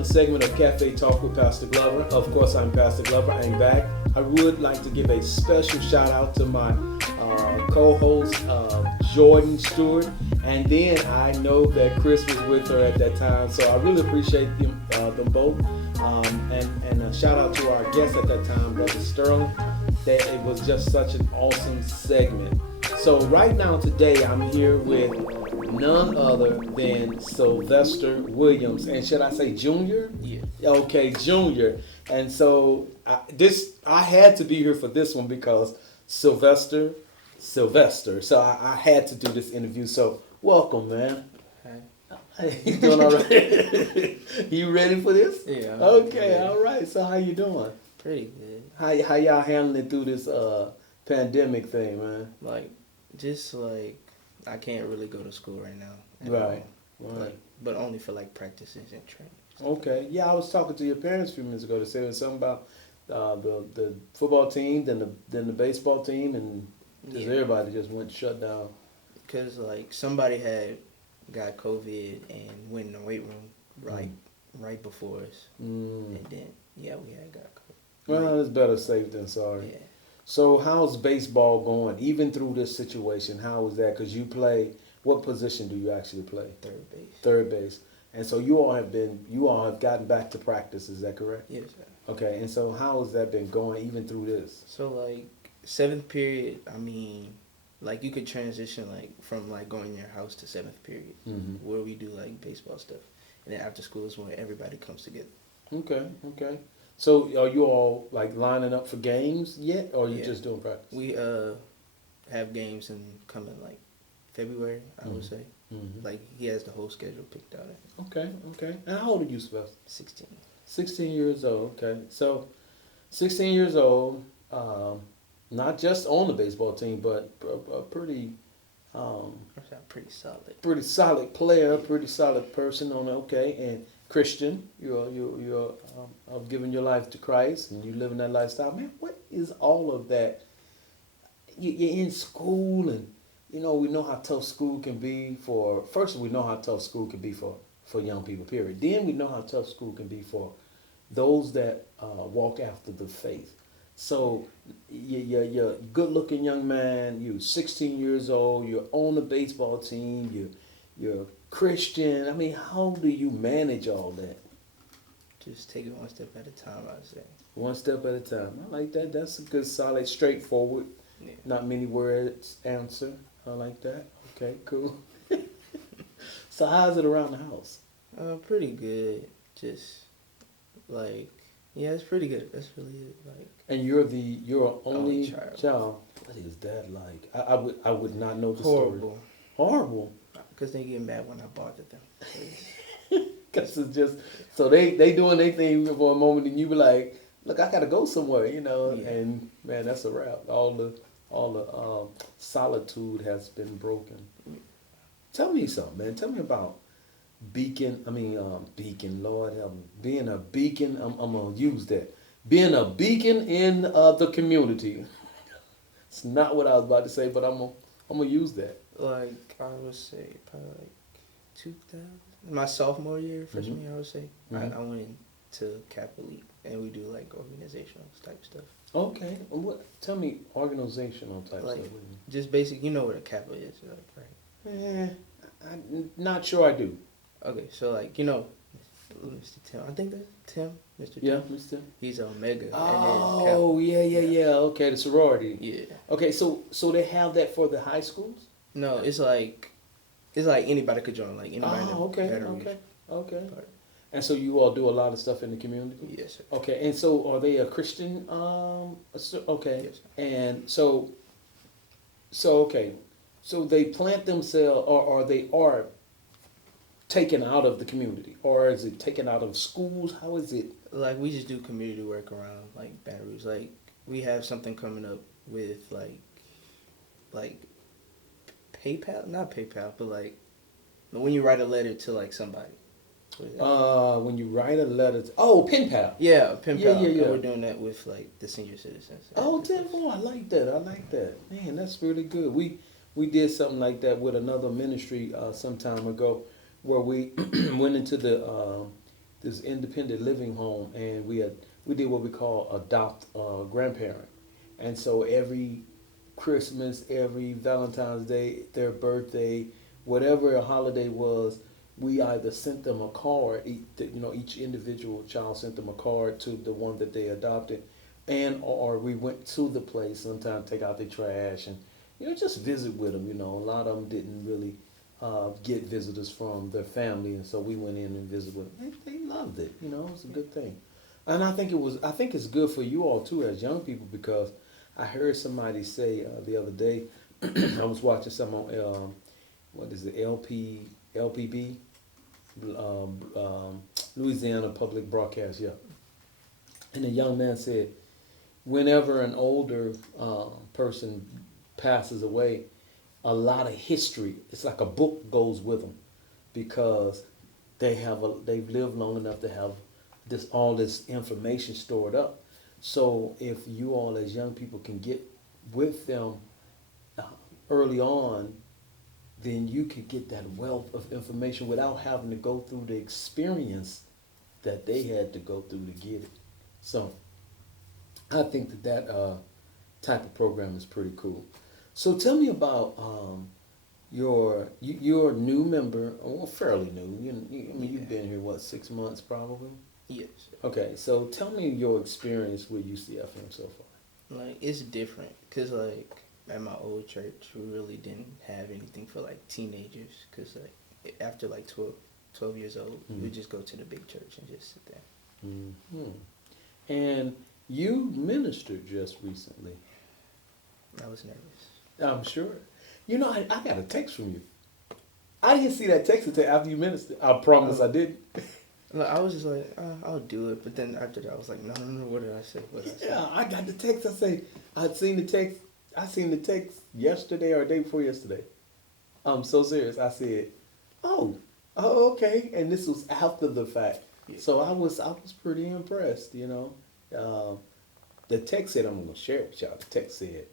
another segment of Cafe Talk with Pastor Glover. Of course, I'm Pastor Glover. I'm back. I would like to give a special shout out to my co-host, Jordan Stewart. And then I know that Chris was with her at that time. So I really appreciate them both. And a shout out to our guest at that time, Brother Sterling. That it was just such an awesome segment. So right now today I'm here with none other than Sylvester Williams. And should I say Junior? Yeah. Okay, Junior. And so I had to be here for this one because Sylvester. So I had to do this interview. So welcome, man. Hi. You doing all right? You ready for this? Yeah. Okay, all right. So how you doing? Pretty good. How y'all handling through this pandemic thing, man? I can't really go to school right now. Right. But only for practices and training. Okay. Yeah, I was talking to your parents a few minutes ago. They said something about the football team, then the baseball team, and just everybody just went shut down. Because somebody had got COVID and went in the weight room right before us, and then we had got COVID. Well, it's better safe than sorry. Yeah. So how's baseball going, even through this situation? How is that? Because you play, what position do you actually play? Third base. Third base. And so you all have gotten back to practice, is that correct? Yes, sir. Okay, and so how has that been going even through this? So seventh period, you could transition from going in your house to seventh period, where we do baseball stuff, and then after school is when everybody comes together. Okay. So are you all lining up for games yet, or are you just doing practice? We have games coming February, I would say. He has the whole schedule picked out. Okay. And how old are you, Sylvester? 16. 16 years old. Okay. So 16 years old, not just on the baseball team, but a pretty Pretty solid. Pretty solid player, pretty solid person on it. Okay, and Christian, you're giving your life to Christ and you living that lifestyle. Man, what is all of that? You're in school, and we know how tough school can be for. First, we know how tough school can be for young people. Period. Then we know how tough school can be for those that walk after the faith. So you're a good-looking young man. You're 16 years old. You're on the baseball team. You're Christian. I mean, how do you manage all that? Just take it one step at a time, I would say. One step at a time. I like that. That's a good, solid, straightforward, not many words answer. I like that. Okay, cool. So how's it around the house? Pretty good. Just it's pretty good. That's really it. And you're only child. What is that like? I would not know the story. Horrible. Because they get mad when I bother them. Because it's just so they doing their thing for a moment, and you be like, look, I gotta go somewhere, and man, that's a wrap. All the solitude has been broken. Tell me something, man. Tell me about beacon. Lord help me. Being a beacon. I'm gonna use that. Being a beacon in the community. It's not what I was about to say, but I'm gonna use that. I would say probably 2000. My sophomore year, freshman year, I would say. I went into Kappa League, and we do organizational type stuff. Okay. Tell me organizational type stuff. Just basic. You know what a Kappa is, right? I'm not sure I do. Okay, so Mr. Tim. I think that's Tim, Mr. Tim. Yeah, Mr. Tim. He's Omega. Oh, yeah. Okay, the sorority. Yeah. Okay, so they have that for the high schools? No, it's anybody could join. Anybody. Okay. And so you all do a lot of stuff in the community? Yes, sir. Okay, and so are they a Christian? Okay. Yes, sir. And so they plant themselves, or they are taken out of the community, or is it taken out of schools? How is it? We just do community work around Baton Rouge. We have something coming up with PayPal, not PayPal, but when you write a letter to somebody. When you write a letter pen pal. Yeah, pen pal. Yeah. We're doing that with the senior citizens. Oh, I like that. Man, that's really good. We did something like that with another ministry some time ago, where we went into the this independent living home, and we did what we call adopt a grandparent, and so every Christmas, every Valentine's Day, their birthday, whatever a holiday was, we either sent them a card. Each individual child sent them a card to the one that they adopted, and or we went to the place. Sometimes take out their trash and just visit with them. A lot of them didn't really get visitors from their family, and so we went in and visited with them. They loved it. It was a good thing, and I think it's good for you all too as young people, because I heard somebody say the other day. I was watching some on what is it, LPB, Louisiana Public Broadcast, yeah. And a young man said, whenever an older person passes away, a lot of history, it's like a book goes with them, because they've lived long enough to have all this information stored up. So if you all as young people can get with them early on, then you can get that wealth of information without having to go through the experience that they had to go through to get it. So I think that type of program is pretty cool. So tell me about you're a new member, well, fairly new. You've been here, what, 6 months probably? Yes. Okay, so tell me your experience with UCFM so far. Like, it's different, because, like, at my old church, we really didn't have anything for, like, teenagers, because, like, after, like, 12 years old, Mm-hmm. we just go to the big church and just sit there. Mm-hmm. And you ministered just recently. I was nervous. I'm sure. I got a text from you. I didn't see that text until after you ministered. I promise I didn't. Look, I was just like, I'll do it. But then after that, I was like, no, what did I say? Yeah, I got the text. I'd seen the text. I seen the text yesterday or the day before yesterday. I'm so serious. I said, oh, okay. And this was after the fact. Yeah. So I was pretty impressed, The text said, I'm going to share it with y'all. The text said,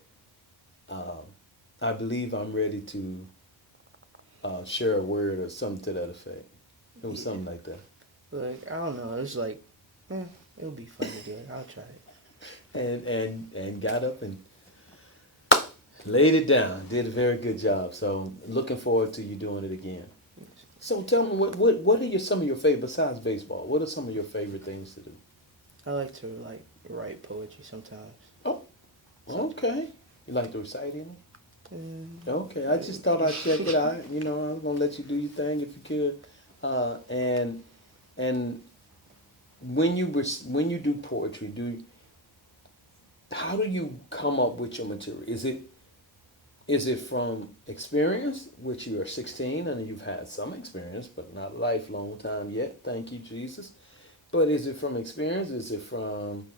I believe I'm ready to share a word or something to that effect. It was something like that. Like, I don't know. It was like, it'll be fun to do it. I'll try it. And got up and laid it down. Did a very good job. So looking forward to you doing it again. So tell me, what are some of your favorite, besides baseball, what are some of your favorite things to do? I like to, like, write poetry sometimes. Oh, okay. You like to recite any? Okay, I just thought I'd check it out. I was gonna let you do your thing if you could. And when you do poetry, how do you come up with your material? Is it from experience, which you are 16 and you've had some experience, but not a lifelong time yet? Thank you, Jesus. But is it from experience? Is it from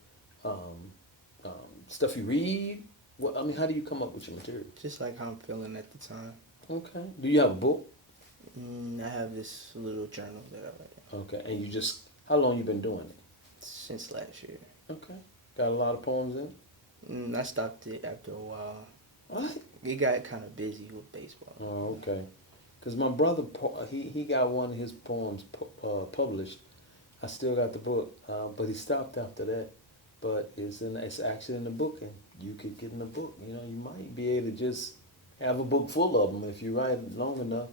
stuff you read? How do you come up with your material? Just like how I'm feeling at the time. Okay. Do you have a book? I have this little journal that I write. Okay. And how long you been doing it? Since last year. Okay. Got a lot of poems in it? I stopped it after a while. What? It got kind of busy with baseball. Oh, okay. Because my brother, he got one of his poems published. I still got the book, but he stopped after that. But it's actually in the book, and you could get in the book. You might be able to just have a book full of them if you write long enough.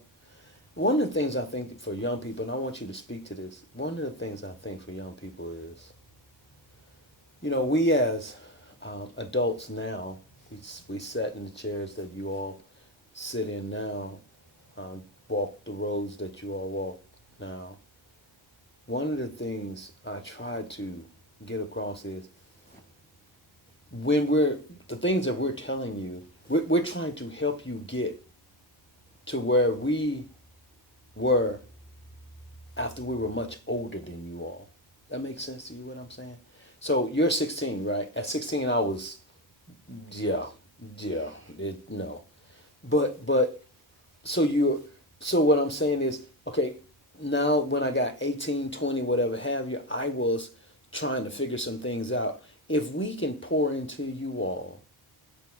One of the things I think for young people, and I want you to speak to this, one of the things I think for young people is, we as adults now, we sat in the chairs that you all sit in now, walk the roads that you all walk now. One of the things I try to get across is, the things that we're telling you, we're trying to help you get to where we were after we were much older than you all. That makes sense to you, what I'm saying? So you're 16, right? At 16 I was, no. But, so what I'm saying is, okay, now when I got 18, 20, whatever have you, I was trying to figure some things out. If we can pour into you all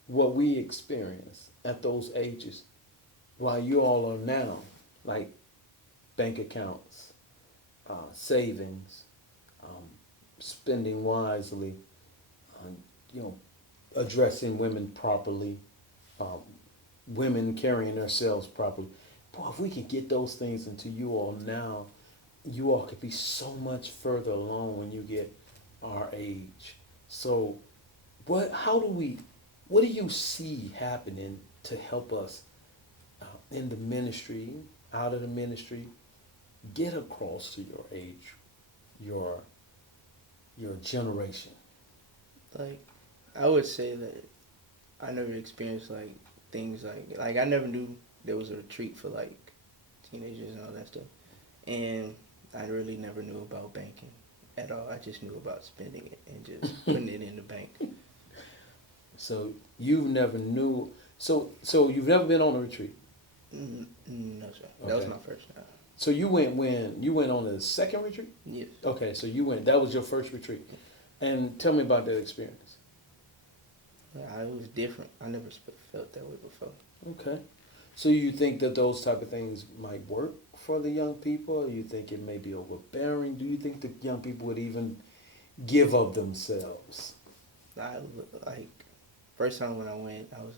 what we experienced at those ages, while you all are now, like bank accounts, savings, spending wisely, um, you know, addressing women properly, um, women carrying themselves properly. Boy, if we could get those things into you all now, you all could be so much further along when you get our age. So, what do you see happening to help us in the ministry, out of the ministry, get across to your age, your generation? Like, I would say that I never experienced like things like I never knew there was a retreat for like teenagers and all that stuff, and I really never knew about banking at all. I just knew about spending it and just putting it in the bank. So you've never knew. So you've never been on a retreat. No, sir. That was Okay. my first time. So you went when you went on the second retreat. Yes. Okay, so you went. That was your first retreat, and tell me about that experience. It was different. I never felt that way before. Okay, so you think that those type of things might work for the young people, or you think it may be overbearing? Do you think the young people would even give of themselves? I like first time when I went, I was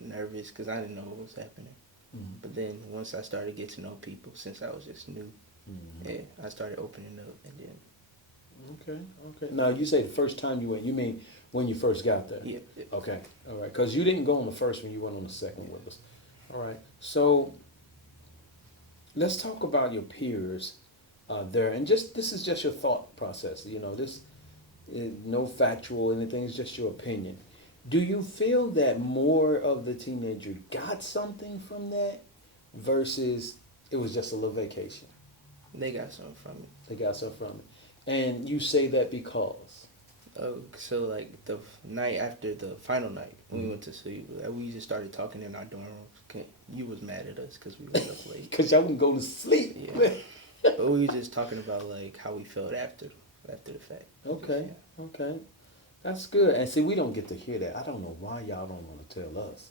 nervous because I didn't know what was happening. Mm-hmm. But then once I started getting to know people, since I was just new, yeah, I started opening up, and then Okay. Now you say the first time you went. You mean when you first got there? yeah. Okay. All right. Because you didn't go on the first one. You went on the second with us. All right. So let's talk about your peers there, and just this is just your thought process. You know, this is no factual anything. It's just your opinion. Do you feel that more of the teenager got something from that versus it was just a little vacation? They got something from it. They got something from it, and you say that because. Oh, so like the night after the final night, when we went to sleep, we just started talking in our dorm rooms. You was mad at us because we were up late. Because y'all wouldn't go to sleep. Yeah. But we were just talking about like how we felt after the fact. Okay, Yeah. okay. That's good. And see, we don't get to hear that. I don't know why y'all don't want to tell us.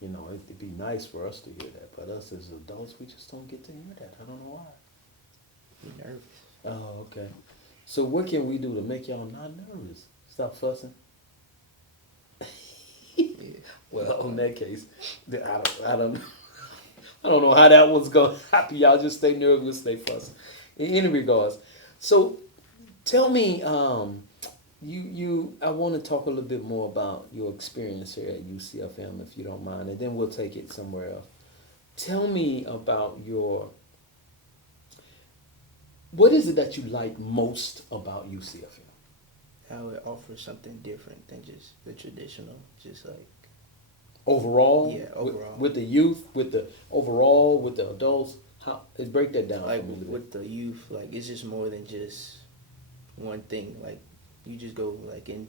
You know, it'd be nice for us to hear that. But us as adults, we just don't get to hear that. I don't know why. We're nervous. Oh, okay. So what can we do to make y'all not nervous? Stop fussing? Yeah. Well, in that case, I don't know how that one's going to happen. Y'all just stay nervous, stay fussing. In any regards. So tell me, I want to talk a little bit more about your experience here at UCFM, if you don't mind, and then we'll take it somewhere else. Tell me about what is it that you like most about UCFM? How it offers something different than just the traditional, just like Overall? Yeah, overall. With the youth, with the adults, break that down like for me a little bit. with the youth, like it's just more than just one thing. Like you just go like in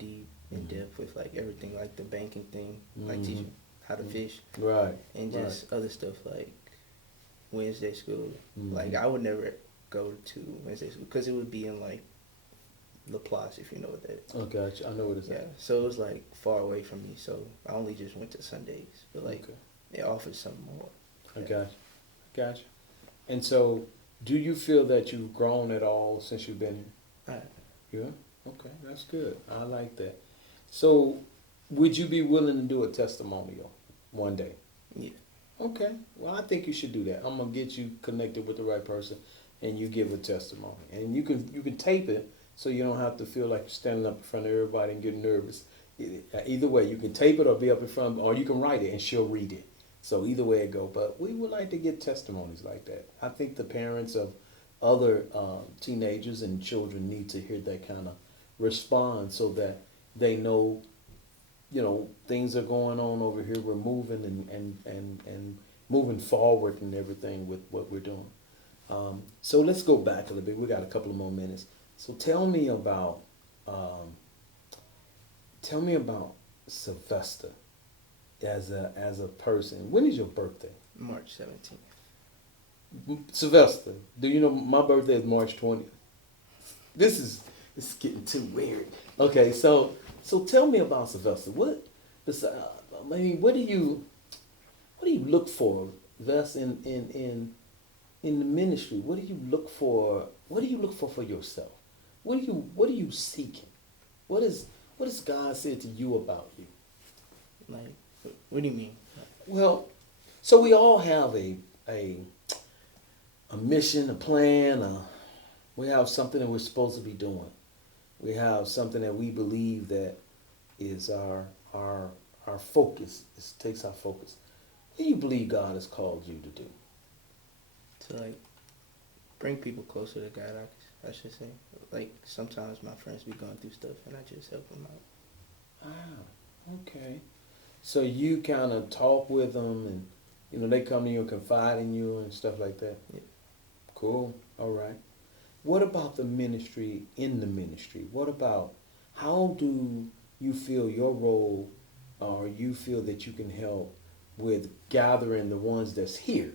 depth with like everything, like the banking thing, like teaching how to fish, Right. and just other stuff like Wednesday school. Mhm. Like I would never go to Wednesday school because it would be in like Laplace, if you know what that is. Oh, gotcha. I know what it's Yeah, at. so it was like far away from me. So I only just went to Sundays, but like Okay. it offers something more. I gotcha. And so, do you feel that you've grown at all since you've been here? Yeah? Okay, that's good. I like that. So, would you be willing to do a testimonial one day? Yeah. Okay. Well, I think you should do that. I'm gonna get you connected with the right person, and you give a testimony, and you can tape it so you don't have to feel like you're standing up in front of everybody and getting nervous. Either way, you can tape it or be up in front, or you can write it and she'll read it. So either way it go. But we would like to get testimonies like that. I think the parents of other teenagers and children need to hear that kind of response so that they know, things are going on over here. We're moving and moving forward and everything with what we're doing. So let's go back a little bit. We got a couple of more minutes. So tell me about Sylvester as a person. When is your birthday? March 17th. Sylvester, do you know my birthday is March 20th? This is getting too weird. Okay, so tell me about Sylvester. What do you look for, Vess, in in the ministry, what do you look for? What do you look for yourself? What are you seeking? What has God said to you about you? Like, what do you mean? Well, so we all have a mission, a plan. We have something that we're supposed to be doing. We have something that we believe that is our focus. It takes our focus. What do you believe God has called you to do? To like bring people closer to God, I should say. Like sometimes my friends be going through stuff and I just help them out. Ah, okay. So you kind of talk with them, and they come to you and confide in you and stuff like that. Yeah. Cool. All right. What about the ministry in the ministry? What about how do you feel your role, or you feel that you can help with gathering the ones that's here,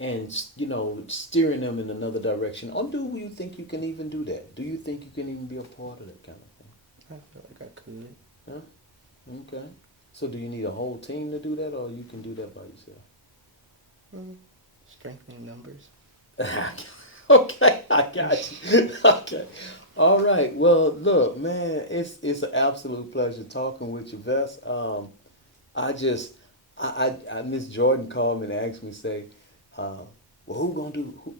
and steering them in another direction? Or do you think you can even do that? Do you think you can even be a part of that kind of thing? I feel like I could. Huh? Okay. So do you need a whole team to do that, or you can do that by yourself? Strengthening numbers. Okay, I got you. Okay. All right. Well, look, man, it's an absolute pleasure talking with you, Vess. I Miss Jordan called me and asked me, say, well,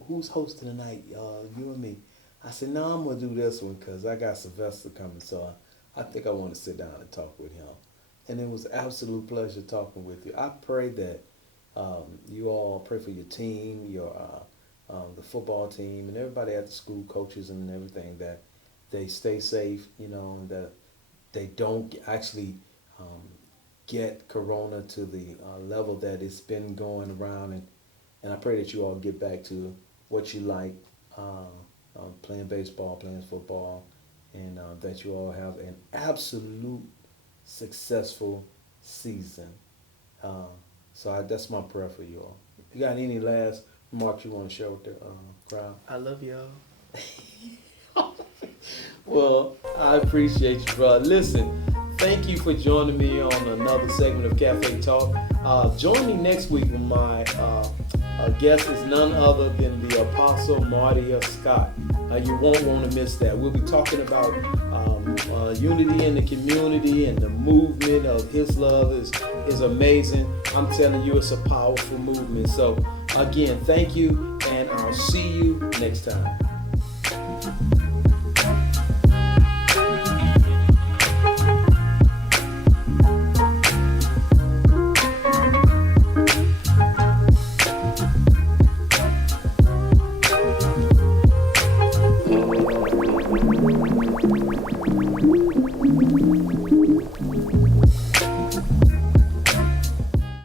who's hosting tonight? You and me. I said, no, I'm gonna do this one because I got Sylvester coming, so I think I want to sit down and talk with him. And it was an absolute pleasure talking with you. I pray that you all pray for your team, the football team, and everybody at the school, coaches and everything, that they stay safe, and that they don't actually get corona to the level that it's been going around. And I pray that you all get back to what you like, playing baseball, playing football, and that you all have an absolute successful season. That's my prayer for you all. You got any last remarks you want to share with the crowd? I love y'all. Well, I appreciate you, bro. Listen, thank you for joining me on another segment of Cafe Talk. Join me next week when my guest is none other than the Apostle Marty F. Scott. You won't want to miss that. We'll be talking about unity in the community, and the movement of His love is amazing. I'm telling you, it's a powerful movement. So again, thank you, and I'll see you next time.